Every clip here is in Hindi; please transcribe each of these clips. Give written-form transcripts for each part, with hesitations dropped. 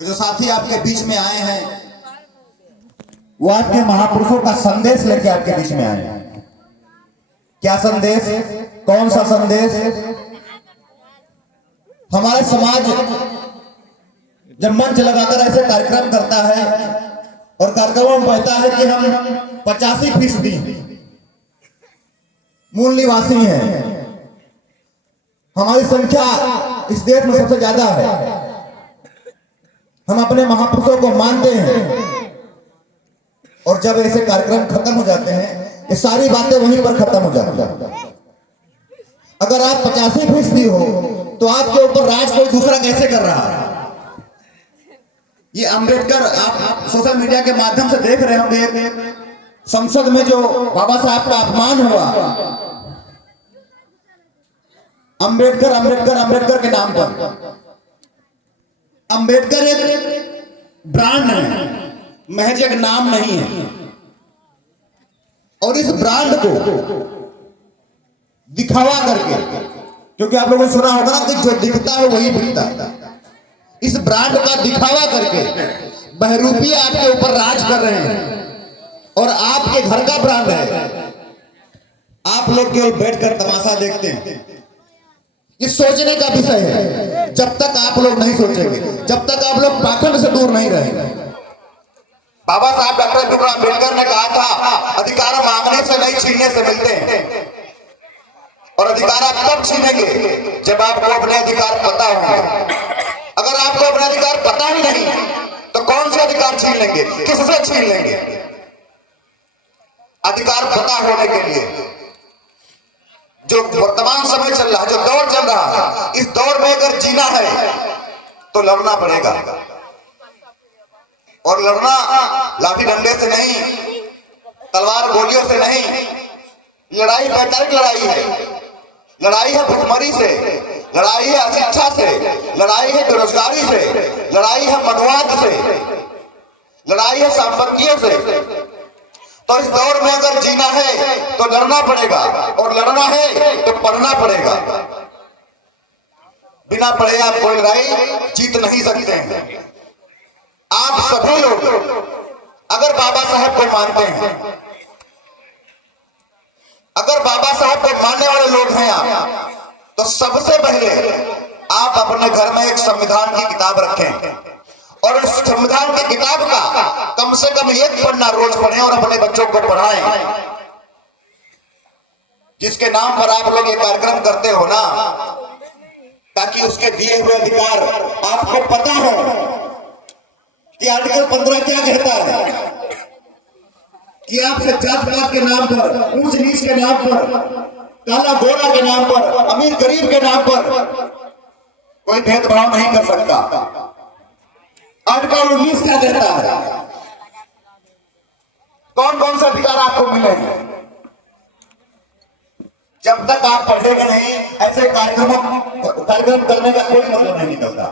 जो साथी आपके बीच में आए हैं वो आपके महापुरुषों का संदेश लेके आपके बीच में आए हैं। क्या संदेश? कौन सा संदेश? हमारा समाज जब मंच लगाकर ऐसे कार्यक्रम करता है और कार्यक्रमों में कहता है कि हम 85% मूल निवासी हैं, हमारी संख्या इस देश में सबसे ज्यादा है, हम अपने महापुरुषों को मानते हैं, और जब ऐसे कार्यक्रम खत्म हो जाते हैं ये सारी बातें वहीं पर खत्म हो जाती हैं। अगर आप 85% हो तो आपके ऊपर राज कोई दूसरा कैसे कर रहा है? ये अंबेडकर, आप सोशल मीडिया के माध्यम से देख रहे होंगे, संसद में जो बाबा साहब का अपमान हुआ अंबेडकर अंबेडकर अंबेडकर के नाम पर। अंबेडकर एक ब्रांड है, महज एक नाम नहीं है, और इस ब्रांड को दिखावा करके, क्योंकि आप लोगों ने सुना होगा ना कि जो दिखता है वही बिकता है, इस ब्रांड का दिखावा करके बहरूपी आपके ऊपर राज कर रहे हैं और आपके घर का ब्रांड है। आप लोग केवल बैठकर तमाशा देखते हैं। ये सोचने का विषय है। जब तक आप लोग नहीं सोचेंगे, जब तक आप लोग पाखंड से दूर नहीं रहेंगे। बाबा साहब डॉक्टर भीमराव अम्बेडकर ने कहा था, अधिकार मांगने से नहीं छीनने से मिलते हैं, और अधिकार आप तब छीनेंगे जब आपको अपने अधिकार पता होंगे। अगर आपको अपने अधिकार पता ही नहीं तो कौन से अधिकार छीन लेंगे, किससे छीन लेंगे? अधिकार पता होने के लिए जो वर्तमान समय चल रहा है, जो दौर चल रहा है, इस दौर में अगर जीना है तो लड़ना पड़ेगा, और लड़ना लाठी डंडे से नहीं, तलवार गोलियों से नहीं। लड़ाई वैचारिक लड़ाई है, लड़ाई है भुखमरी से, लड़ाई है अशिक्षा से, लड़ाई है बेरोजगारी से, लड़ाई है मनुवाद से, लड़ाई है संपत्तियों से। तो इस दौर में अगर जीना है तो लड़ना पड़ेगा, और लड़ना है तो पढ़ना पड़ेगा। बिना पढ़े आप कोई लड़ाई जीत नहीं सकते हैं। आप सभी लोग अगर बाबा साहब को मानते हैं, अगर बाबा साहब को मानने वाले लोग हैं आप, तो सबसे पहले आप अपने घर में एक संविधान की किताब रखें, और उस संविधान की किताब का कम से कम एक पन्ना रोज पढ़ें और अपने बच्चों को पढ़ाएं। जिसके नाम पर आप लोग ये कार्यक्रम करते हो ना, ताकि उसके दिए हुए अधिकार आपको पता हो कि आर्टिकल 15 क्या कहता है, कि आपसे जात पात के नाम पर, ऊंच नीच के नाम पर, काला गोरा के नाम पर, अमीर गरीब के नाम पर कोई भेदभाव नहीं कर सकता। आर्टिकल 19 क्या कहता है? कौन कौन से अधिकार आपको मिले हैं? जब तक आप पढ़ेंगे नहीं, ऐसे कार्यक्रम करने का कोई मतलब नहीं निकलता।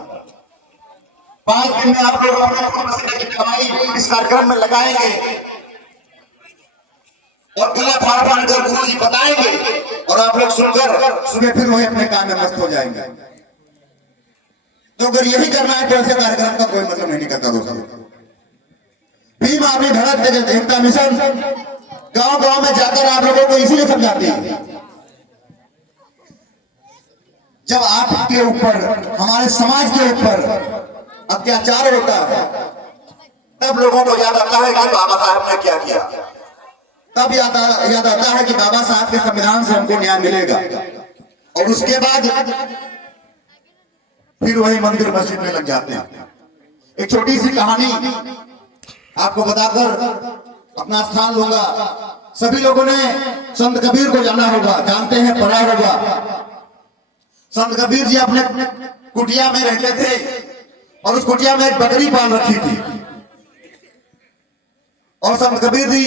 5 दिन में आप लोग अपने कमाई इस कार्यक्रम में लगाएंगे और गला फाड़ फाड़ कर गुरु जी बताएंगे, और आप लोग सुनकर सुबह फिर वही अपने काम में मस्त हो जाएंगे। तो अगर यही करना है तो ऐसे कार्यक्रम का कोई मतलब नहीं निकलता दोस्तों। भीम आर्मी भारत एकता मिशन गांव गांव में जाकर आप लोगों को इसीलिए समझाती है, जब आपके ऊपर, हमारे समाज के ऊपर अत्याचार होता है, तब लोगों को याद आता है कि बाबा साहब ने क्या किया। तब याद आता है कि बाबा साहब के संविधान से हमको न्याय मिलेगा, और उसके बाद फिर वही मंदिर मस्जिद में लग जाते हैं। एक छोटी सी कहानी आपको बताकर अपना स्थान लूंगा। सभी लोगों ने संत कबीर को जाना होगा, जानते हैं, पढ़ा होगा। संत कबीर जी अपने कुटिया में रहते थे, और उस कुटिया में एक बकरी पाल रखी थी, और संत कबीर जी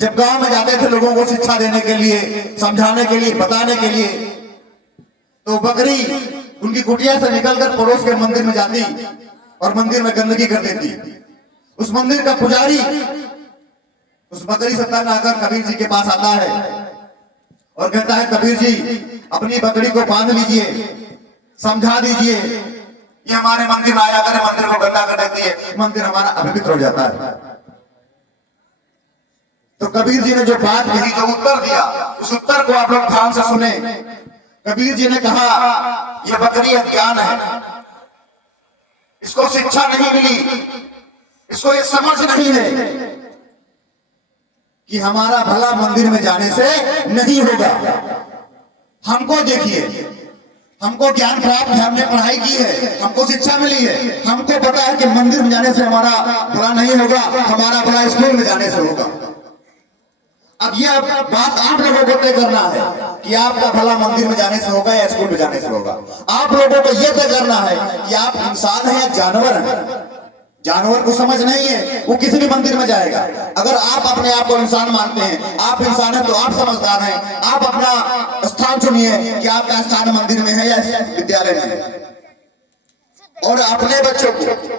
जब गांव में जाते थे लोगों को शिक्षा देने के लिए, समझाने के लिए, बताने के लिए, तो बकरी उनकी कुटिया से निकलकर पड़ोस के मंदिर में जाती और मंदिर में गंदगी कर देती। उस मंदिर का पुजारी उस बकरी से तंग आकर कबीर जी के पास आता है और कहता है, कबीर जी अपनी बकरी को बांध लीजिए, समझा दीजिए, ये हमारे मंदिर में आया करे, मंदिर को गंदा कर देती है, मंदिर हमारा अपवित्र हो जाता है। तो कबीर जी ने जो बात कही, जो उत्तर दिया, उस उत्तर को आप लोग ध्यान से सुने। कबीर जी ने कहा यह बकरी अज्ञान है, इसको शिक्षा नहीं मिली, इसको ये समझ नहीं है कि हमारा भला मंदिर में जाने से नहीं होगा। हमको देखिए, हमको ज्ञान प्राप्त है, हमने पढ़ाई की है, हमको शिक्षा मिली है, हमको पता है कि मंदिर में जाने से हमारा भला नहीं होगा, हमारा भला स्कूल में जाने से होगा। अब यह बात आप लोगों को तय करना है कि आपका भला मंदिर में जाने से होगा या स्कूल में जाने से होगा। आप लोगों को यह तय करना है कि आप इंसान हैं या जानवर हैं। जानवर को समझ नहीं है, वो किसी भी मंदिर में जाएगा। अगर आप अपने आप को इंसान मानते हैं, आप इंसान हैं, तो आप समझदार हैं। आप अपना स्थान चुनिए कि आपका स्थान मंदिर में है या विद्यालय में है। और अपने बच्चों को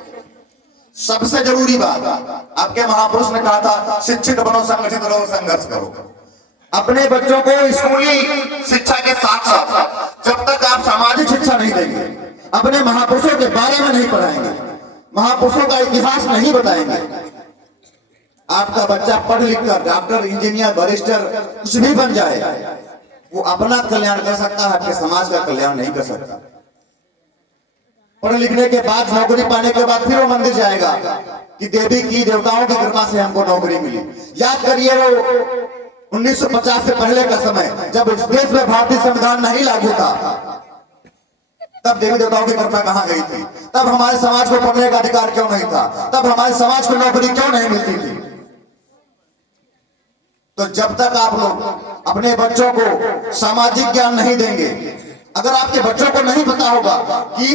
सबसे जरूरी बात, आपके महापुरुष ने कहा था शिक्षित बनो, संगठित रहो, संघर्ष करो। अपने बच्चों को स्कूली शिक्षा के साथ साथ जब तक आप सामाजिक शिक्षा नहीं देंगे, अपने महापुरुषों के बारे में नहीं पढ़ाएंगे, महापुरुषों का इतिहास नहीं बताएंगे, आपका बच्चा पढ़ लिख कर डॉक्टर, इंजीनियर, बैरिस्टर कुछ भी बन जाए, वो अपना कल्याण कर सकता है, आपके समाज का कल्याण नहीं कर सकता। पढ़ लिखने के बाद, नौकरी पाने के बाद फिर वो मंदिर जाएगा कि देवी की, देवताओं की कृपा से हमको नौकरी मिली। याद करिए वो 1950 से पहले का समय, जब इस देश में भारतीय संविधान नहीं लागू था, तब देवी देवताओं की कृपा कहां गई थी? तब हमारे समाज को पढ़ने का अधिकार क्यों नहीं था? तब हमारे समाज को नौकरी क्यों नहीं मिलती थी? तो जब तक आप लोग अपने बच्चों को सामाजिक ज्ञान नहीं देंगे, अगर आपके बच्चों को नहीं पता होगा कि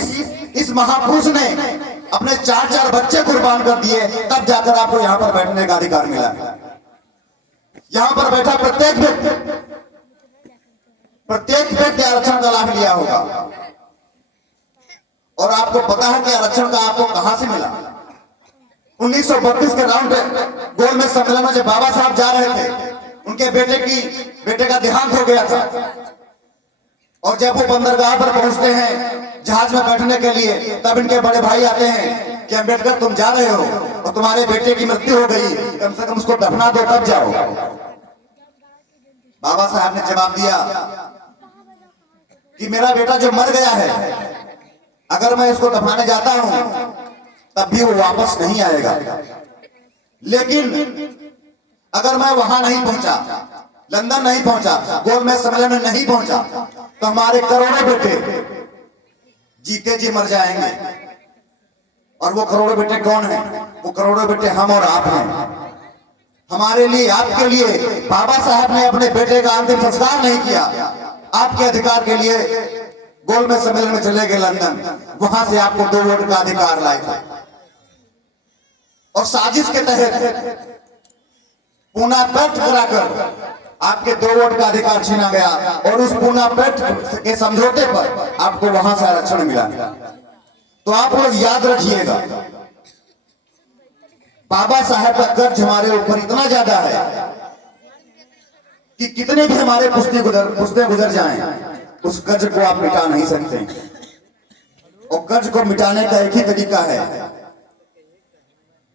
इस महापुरुष ने अपने 4-4 बच्चे कुर्बान कर दिए, तब जाकर आपको यहां पर बैठने का अधिकार मिला। यहां पर बैठा प्रत्येक व्यक्ति आरक्षण का लाभ लिया होगा। और आपको पता है कि आरक्षण का आपको कहां से मिला? 1932 के राउंड गोल में सम्मेलन में जब बाबा साहब जा रहे थे, उनके बेटे का देहांत हो गया था, और जब वो बंदरगाह पर पहुंचते हैं जहाज में बैठने के लिए, तब इनके बड़े भाई आते हैं कि अम्बेडकर तुम जा रहे हो और तुम्हारे बेटे की मृत्यु हो गई, कम से कम उसको दफना दो तब जाओ। बाबा साहब ने जवाब दिया कि मेरा बेटा जो मर गया है, अगर मैं इसको दफनाने जाता हूं तब भी वो वापस नहीं आएगा, लेकिन अगर मैं वहां नहीं पहुंचा, लंदन नहीं पहुंचा, गोलमेज सम्मेलन में नहीं पहुंचा, तो हमारे करोड़ों बेटे जीते जी मर जाएंगे। और वो करोड़ों बेटे कौन हैं? वो करोड़ों बेटे हम और आप हैं। हमारे लिए, आपके लिए बाबा साहब ने अपने बेटे का अंतिम संस्कार नहीं किया। आपके अधिकार के लिए गोलमेज सम्मेलन में चले गए लंदन, वहां से आपको 2 वोट का अधिकार लाए थे, और साजिश के तहत पूना पैक्ट कराकर आपके 2 वोट का अधिकार छीना गया, और उस पूना पैक्ट के समझौते पर आपको वहां से आरक्षण मिला। तो आप लोग याद रखिएगा, बाबा साहब का कर्ज हमारे ऊपर इतना ज्यादा है कि कितने भी हमारे पुश्ते गुजर जाएं, उस कर्ज को आप मिटा नहीं सकते। और कर्ज को मिटाने का एक ही तरीका है,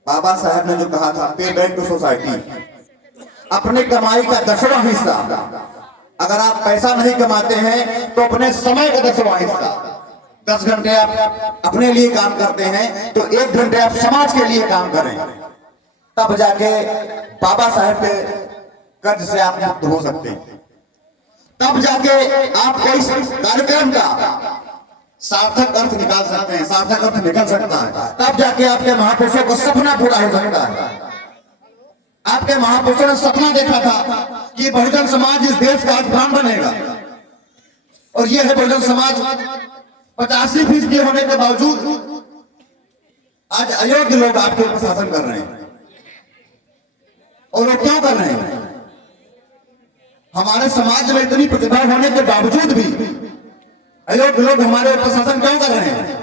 बाबा साहब ने जो कहा था, पे बैक टू सोसाइटी। अपने कमाई का 10वां हिस्सा, अगर आप पैसा नहीं कमाते हैं तो अपने समय का 10वां हिस्सा, 10 घंटे आप अपने लिए काम करते हैं तो 1 घंटे आप समाज के लिए काम करें, तब जाके बाबा साहब के कर्ज से आप मुक्त हो सकते हैं। तब जाके आप इस कार्यक्रम का सार्थक अर्थ निकाल सकते हैं, सार्थक अर्थ निकल सकता है। तब जाके आपके महापुरुषों को सपना पूरा हो सकता है। आपके महापुरुषों ने सपना देखा था कि बहुजन समाज इस देश का प्राण बनेगा, और यह है बहुजन समाज 85% होने के बावजूद आज अयोग्य लोग आपके ऊपर शासन कर रहे हैं। और वो क्यों कर रहे हैं? हमारे समाज में इतनी प्रतिभा होने के बावजूद भी अयोग्य लोग हमारे ऊपर शासन क्यों कर रहे हैं?